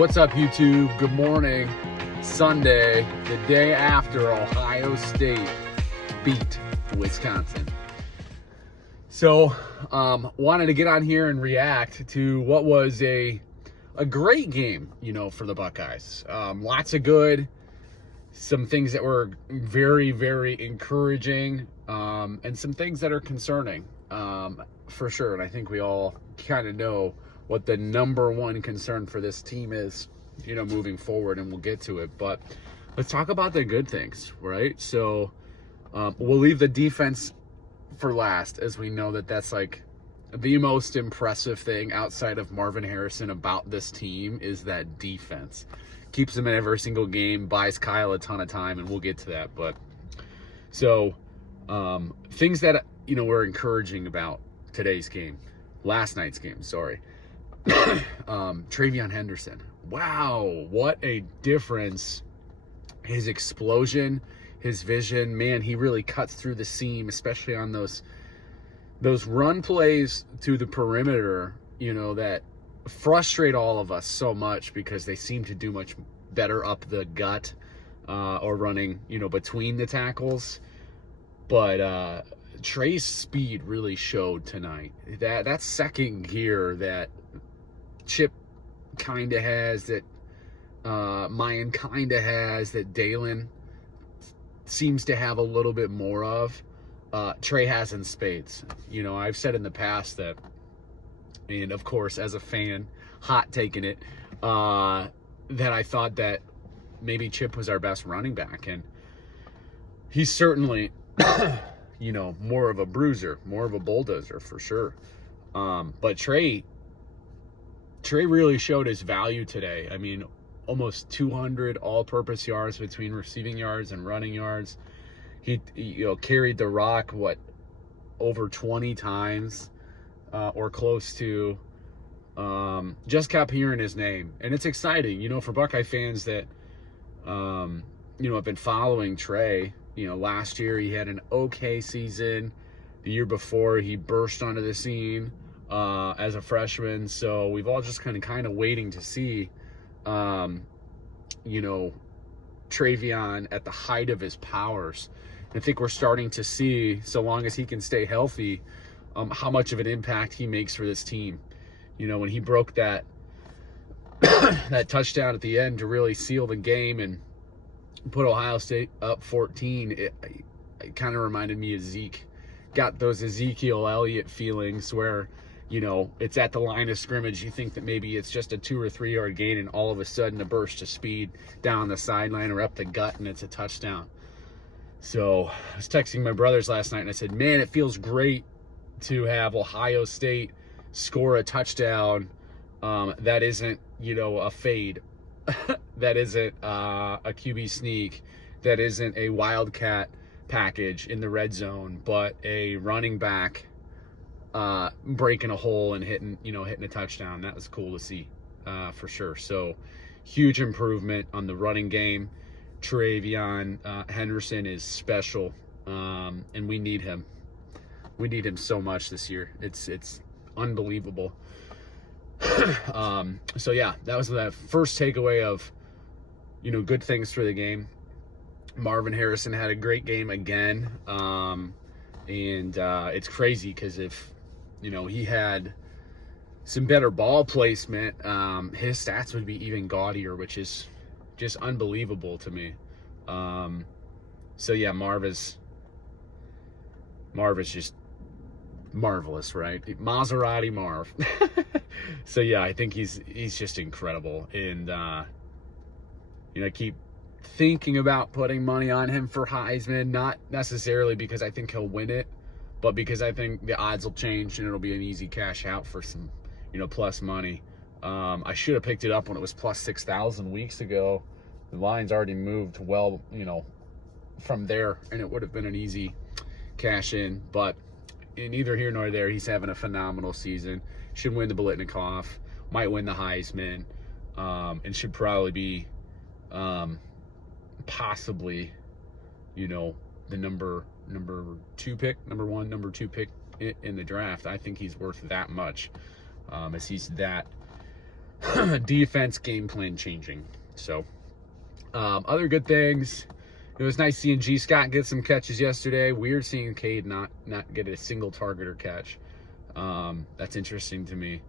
What's up, YouTube? Good morning. Sunday, the day after Ohio State beat Wisconsin. So, wanted to get on here and react to what was a great game, for the Buckeyes. Lots of good, some things that were very, very encouraging, and some things that are concerning, for sure. And I think we all kind of know what the number one concern for this team is, moving forward, and we'll get to it. But let's talk about the good things, right? So we'll leave the defense for last, as we know that that's like the most impressive thing outside of Marvin Harrison about this team is that defense. Keeps them in every single game, buys Kyle a ton of time, and we'll get to that. But so things that, were encouraging about last night's game, sorry. TreVeyon Henderson. Wow, what a difference. His explosion, his vision, man, he really cuts through the seam, especially on those run plays to the perimeter, that frustrate all of us so much because they seem to do much better up the gut or running, between the tackles. But Trey's speed really showed tonight. That second gear that Chip kind of has, that Mayan kind of has, that Dalen seems to have a little bit more of, Trey has in spades. I've said in the past that, and of course as a fan, hot taking it, that I thought that maybe Chip was our best running back, and he's certainly more of a bruiser, more of a bulldozer for sure. But Trey really showed his value today. I mean, almost 200 all-purpose yards between receiving yards and running yards. He carried the rock, over 20 times or close to. Just kept hearing his name. And it's exciting, for Buckeye fans that, have been following Trey. Last year he had an okay season. The year before he burst onto the scene as a freshman. So we've all just kind of waiting to see, TreVeyon at the height of his powers. I think we're starting to see, so long as he can stay healthy, how much of an impact he makes for this team. When he broke that that touchdown at the end to really seal the game and put Ohio State up 14, it kind of reminded me of Zeke. Got those Ezekiel Elliott feelings where, it's at the line of scrimmage. You think that maybe it's just a 2 or 3 yard gain, and all of a sudden a burst of speed down the sideline or up the gut, and it's a touchdown. So I was texting my brothers last night, and I said, man, it feels great to have Ohio State score a touchdown that isn't, a fade, that isn't a QB sneak, that isn't a wildcat package in the red zone, but a running back breaking a hole and hitting a touchdown. That was cool to see, for sure. So huge improvement on the running game. TreVeyon Henderson is special, and we need him. We need him so much this year. It's unbelievable. So yeah, that was the first takeaway of, good things for the game. Marvin Harrison had a great game again. And it's crazy because if, he had some better ball placement, his stats would be even gaudier, which is just unbelievable to me. So yeah, Marv is just marvelous, right? Maserati Marv. So yeah, I think he's just incredible. And, I keep thinking about putting money on him for Heisman, not necessarily because I think he'll win it, but because I think the odds will change and it'll be an easy cash out for some, plus money. I should have picked it up when it was plus 6,000 weeks ago. The line's already moved well, from there, and it would have been an easy cash in. But neither here nor there, he's having a phenomenal season. Should win the Biletnikoff, might win the Heisman, and should probably be possibly, the number 2 pick, number 2 pick in the draft. I think he's worth that much, as he's that defense game plan changing. So, other good things. It was nice seeing G. Scott get some catches yesterday. Weird seeing Cade not get a single target or catch. That's interesting to me.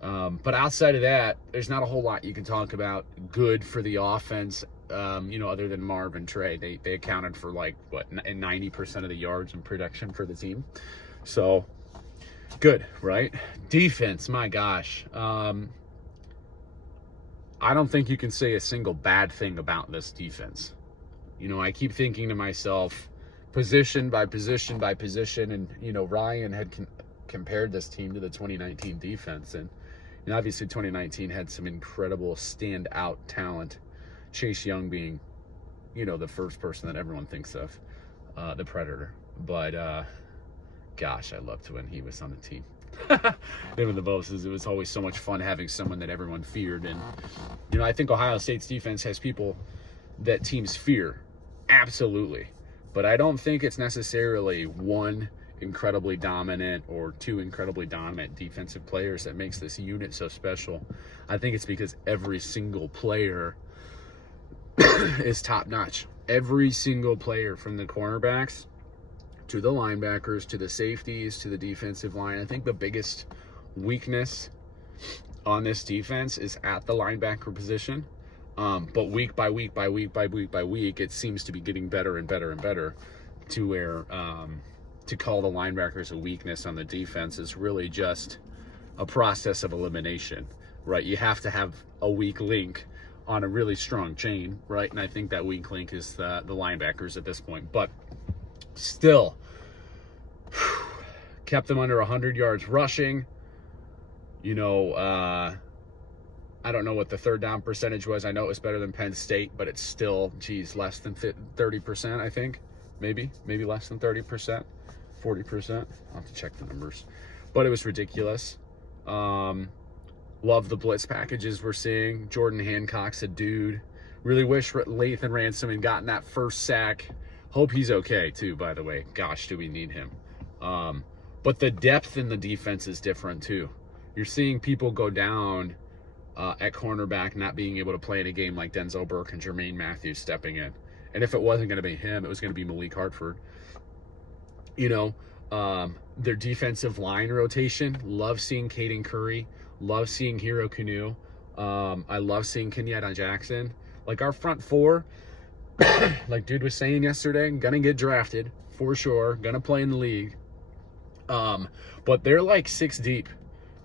But outside of that, there's not a whole lot you can talk about good for the offense, other than Marv and Trey. They accounted for 90% of the yards and production for the team. So, good, right? Defense, my gosh. I don't think you can say a single bad thing about this defense. I keep thinking to myself, position by position by position, and, Ryan had compared this team to the 2019 defense, and obviously 2019 had some incredible standout talent, Chase Young being, the first person that everyone thinks of, the Predator. But, gosh, I loved when he was on the team. Him and the Bosa's, it was always so much fun having someone that everyone feared. And, I think Ohio State's defense has people that teams fear. Absolutely. But I don't think it's necessarily one incredibly dominant or two incredibly dominant defensive players that makes this unit so special. I think it's because every single player is top notch. Every single player, from the cornerbacks to the linebackers to the safeties to the defensive line. I think the biggest weakness on this defense is at the linebacker position. But week by week by week by week by week, it seems to be getting better and better and better, to where to call the linebackers a weakness on the defense is really just a process of elimination, right? You have to have a weak link on a really strong chain, right? And I think that weak link is the linebackers at this point. But still, kept them under 100 yards rushing. I don't know what the third down percentage was. I know it was better than Penn State, but it's still, less than 30%, I think. Maybe less than 30%, 40%. I'll have to check the numbers. But it was ridiculous. Love the blitz packages we're seeing. Jordan Hancock's a dude. Really wish Lathan Ransom had gotten that first sack. Hope he's okay, too, by the way. Gosh, do we need him. But the depth in the defense is different, too. You're seeing people go down at cornerback, not being able to play in a game, like Denzel Burke and Jermaine Matthews stepping in. And if it wasn't going to be him, it was going to be Malik Hartford. Their defensive line rotation. Love seeing Caden Curry. Love seeing Hero Kanu. I love seeing Kenyatta Jackson. Like, our front four, like dude was saying yesterday, gonna get drafted for sure. Gonna play in the league. But they're like 6 deep.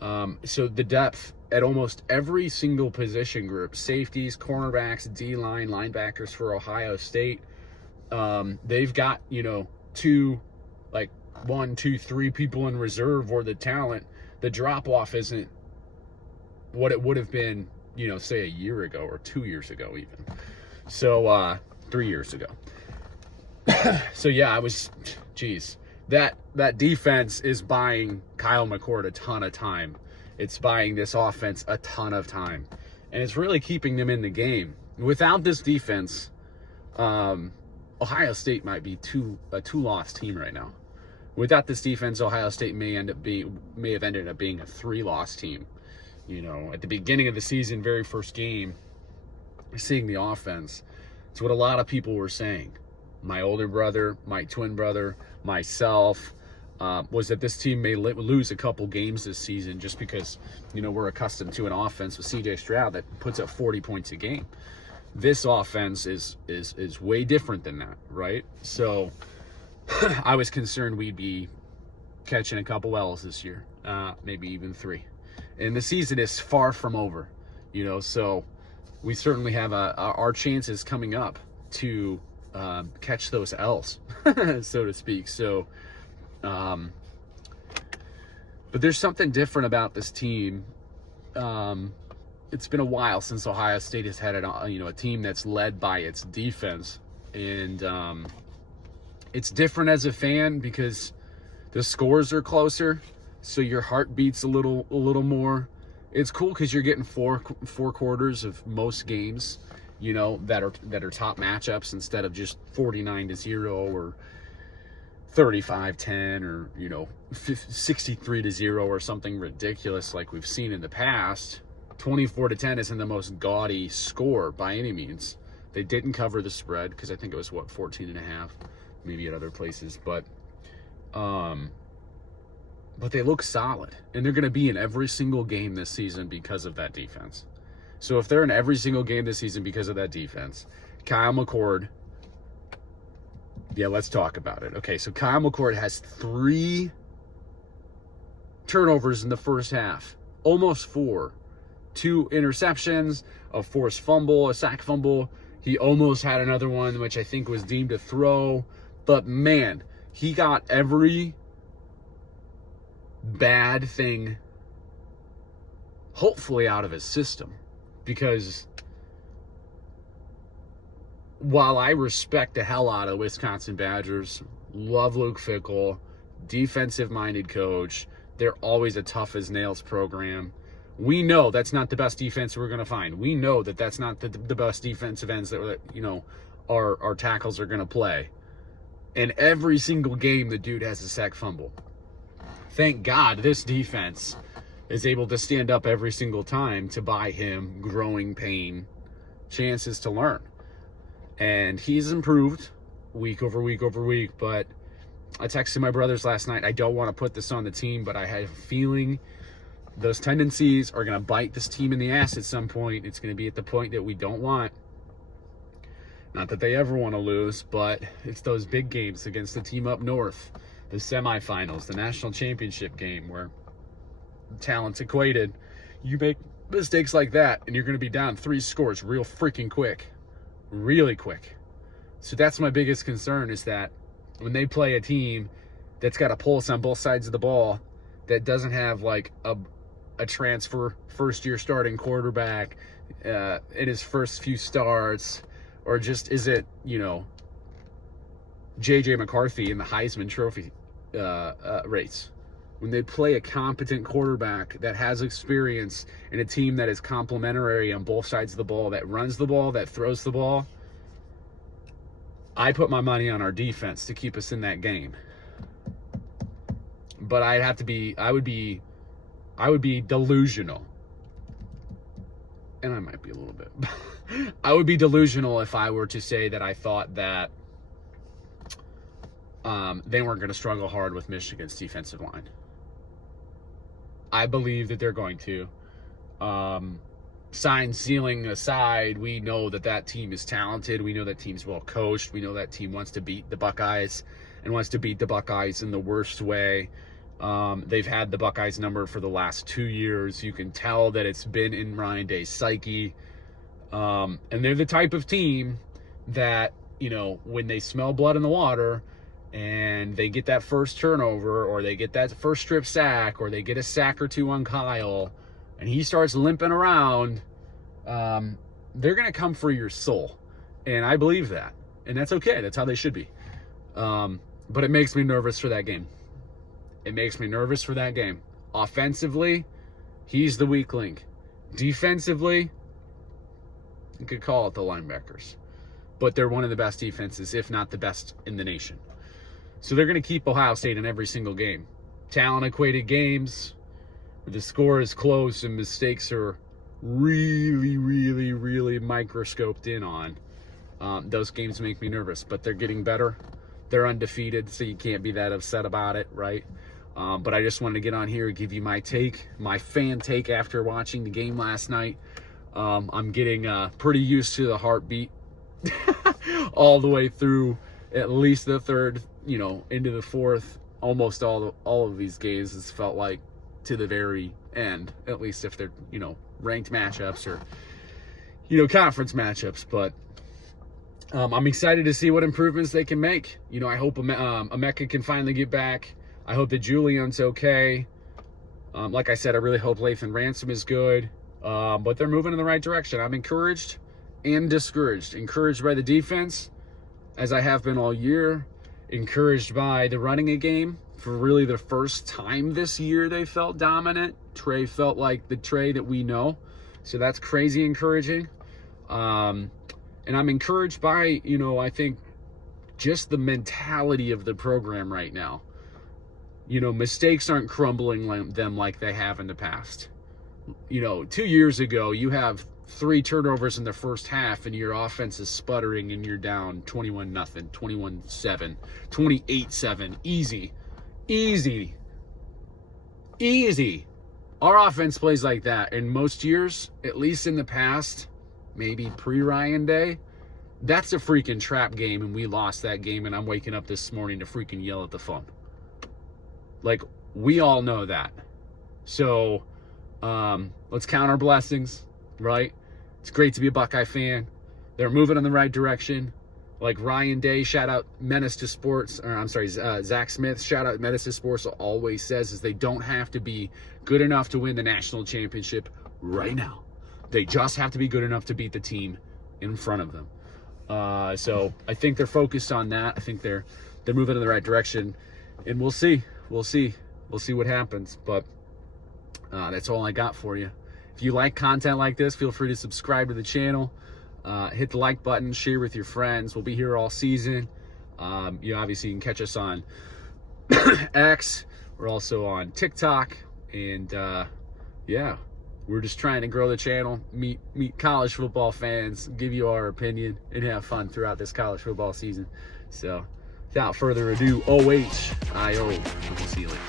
So the depth at almost every single position group, safeties, cornerbacks, D-line, linebackers for Ohio State, they've got, 1, 2, 3 people in reserve, or the talent. The drop-off isn't what it would have been, say a year ago or 2 years ago even. So, 3 years ago. So, yeah, that defense is buying Kyle McCord a ton of time. It's buying this offense a ton of time. And it's really keeping them in the game. Without this defense, Ohio State might be a two-loss team right now. Without this defense, Ohio State may have ended up being a 3-loss team. At the beginning of the season, very first game, seeing the offense, it's what a lot of people were saying. My older brother, my twin brother, myself, was that this team may lose a couple games this season just because, we're accustomed to an offense with C.J. Stroud that puts up 40 points a game. This offense is way different than that, right? So I was concerned we'd be catching a couple L's this year, maybe even 3. And the season is far from over, so we certainly have our chances coming up to catch those L's, so to speak. So, but there's something different about this team. It's been a while since Ohio State has had a team that's led by its defense, and it's different as a fan because the scores are closer, so your heart beats a little more. It's cool because you're getting four quarters of most games, that are top matchups instead of just 49-0 or 35-10 or 63-0 or something ridiculous like we've seen in the past. 24-10 isn't the most gaudy score by any means. They didn't cover the spread because I think it was 14.5, maybe at other places, but they look solid, and they're going to be in every single game this season because of that defense. So if they're in every single game this season because of that defense, Kyle McCord, yeah, let's talk about it. Okay, so Kyle McCord has 3 turnovers in the first half, almost 4. 2 interceptions, a forced fumble, a sack fumble. He almost had another one, which I think was deemed a throw. But man, he got every bad thing, hopefully, out of his system. Because while I respect the hell out of Wisconsin Badgers, love Luke Fickell, defensive-minded coach, they're always a tough-as-nails program. We know that's not the best defense we're going to find. We know that that's not the best defensive ends that, our tackles are going to play. And every single game, the dude has a sack fumble. Thank God this defense is able to stand up every single time to buy him growing pain chances to learn. And he's improved week over week over week. But I texted my brothers last night. I don't want to put this on the team, but I have a feeling those tendencies are going to bite this team in the ass at some point. It's going to be at the point that we don't want. Not that they ever want to lose, but it's those big games against the team up north, the semifinals, the national championship game where talent's equated. You make mistakes like that, and you're going to be down 3 scores real freaking quick. Really quick. So that's my biggest concern, is that when they play a team that's got a pulse on both sides of the ball, that doesn't have like a transfer first-year starting quarterback in his first few starts, or just is it, J.J. McCarthy in the Heisman Trophy race. When they play a competent quarterback that has experience in a team that is complementary on both sides of the ball, that runs the ball, that throws the ball, I put my money on our defense to keep us in that game. But I would be delusional. And I might be a little bit. I would be delusional if I were to say that I thought that they weren't going to struggle hard with Michigan's defensive line. I believe that they're going to. Sign ceiling aside, we know that team is talented. We know that team's well coached. We know that team wants to beat the Buckeyes, and wants to beat the Buckeyes in the worst way. They've had the Buckeyes number for the last 2 years. You can tell that it's been in Ryan Day's psyche. And they're the type of team that, when they smell blood in the water and they get that first turnover, or they get that first strip sack, or they get a sack or 2 on Kyle, and he starts limping around, they're going to come for your soul. And I believe that. And that's okay. That's how they should be. But it makes me nervous for that game. It makes me nervous for that game. Offensively, he's the weak link. Defensively, you could call it the linebackers. But they're one of the best defenses, if not the best in the nation. So they're going to keep Ohio State in every single game. Talent-equated games where the score is close and mistakes are really, really, really microscoped in on. Those games make me nervous, but they're getting better. They're undefeated, so you can't be that upset about it, right? But I just wanted to get on here and give you my take, my fan take after watching the game last night. I'm getting pretty used to the heartbeat all the way through at least the third, into the fourth. Almost all of these games, it's felt like to the very end, at least if they're, ranked matchups or, conference matchups. But I'm excited to see what improvements they can make. I hope Emeka can finally get back. I hope that Julian's okay. Like I said, I really hope Lathan Ransom is good. But they're moving in the right direction. I'm encouraged and discouraged. Encouraged by the defense, as I have been all year. Encouraged by the running a game. For really the first time this year, they felt dominant. Trey felt like the Trey that we know. So that's crazy encouraging. And I'm encouraged by, I think just the mentality of the program right now. Mistakes aren't crumbling them like they have in the past. You know, 2 years ago, you have 3 turnovers in the first half and your offense is sputtering and you're down 21-0, 21-7, 28-7. Easy. Our offense plays like that. And most years, at least in the past, maybe pre-Ryan Day, that's a freaking trap game, and we lost that game, and I'm waking up this morning to freaking yell at the phone. Like, we all know that. So, let's count our blessings, right? It's great to be a Buckeye fan. They're moving in the right direction. Like Ryan Day, shout out Menace to Sports, or I'm sorry, Zach Smith, shout out Menace to Sports, always says is they don't have to be good enough to win the national championship right now. They just have to be good enough to beat the team in front of them. So I think they're focused on that. I think they're moving in the right direction, and we'll see what happens. But that's all I got for you. If you like content like this, feel free to subscribe to the channel. Hit the like button, share with your friends. We'll be here all season. You obviously can catch us on X. We're also on TikTok, and yeah, we're just trying to grow the channel, meet college football fans, give you our opinion, and have fun throughout this college football season. So, without further ado, OHIO. We'll see you later.